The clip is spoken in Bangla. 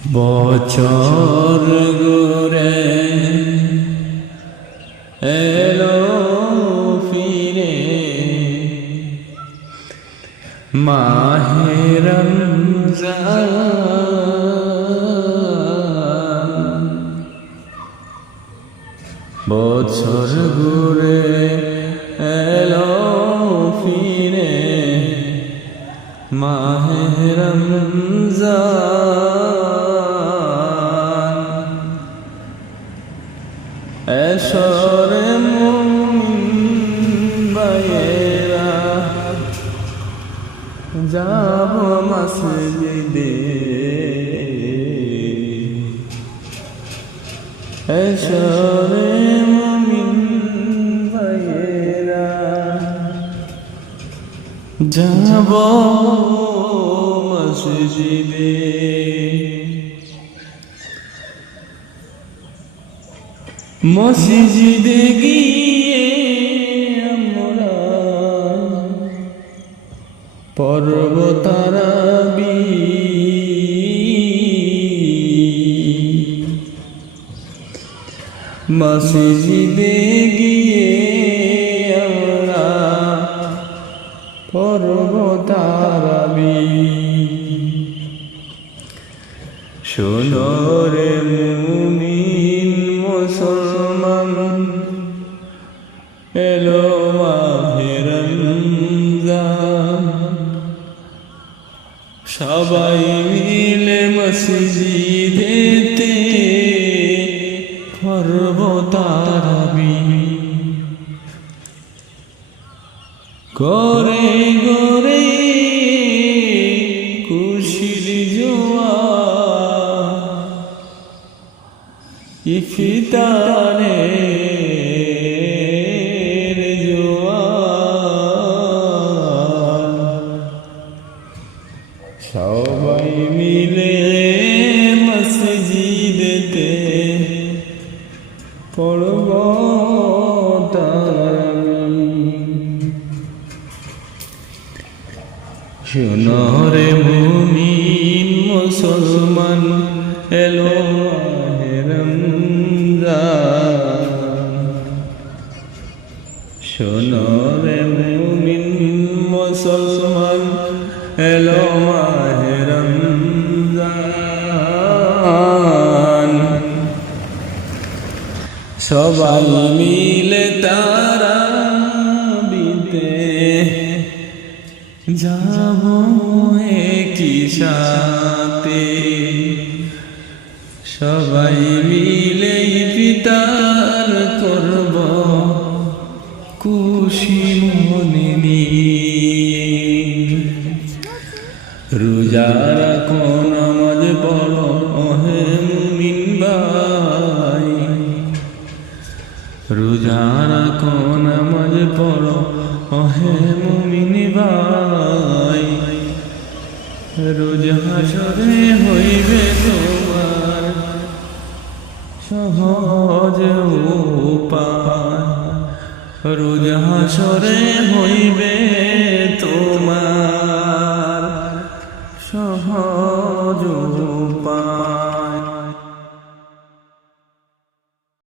বছর ঘুরে এলো ফিরে মাহে রমজান। বছর ঘুরে এলো ফিরে মাহে রমজান। এসরে মুমিন ভাইয়েরা যাব মসজিদে, এসরে মুমিন ভাইয়েরা যাব মসজিদে। মসজিদে গিয়ে আমরা পড়ব তারাবি। মসজিদে গিয়ে আমরা পড়ব তারাবি। শোনো রে মুমিন মুসলমান, এলো মাহে রমজান। সবাই মিলে মসজিদেতে পড়ব তারাবি। করে করে খুশির জোয়ার, ইফতারের জোয়ার। সবাই মিলে মসজিদেতে পড়ব তারাবি। শোনো রে মুমিন মুসলমান, এলো মাহে রমজান। শোনো রে মুমিন মুসলমান, এলো মাহে রমজান। সবাই মিলে তারাবিতে যাব একই সাথে। সবাই মিলে ইফতার করব খুশি মনে নিয়ে। রোজা রাখো নামাজ পড়ো ওহে মুমিন ভাই। রোজা রাখো নামাজ পড়ো ওহে মুমিন ভাই। রোজ হাসরে হইবে তোমার সহজ উপায়। রোজ হাসরে হইবে তোমার সহজ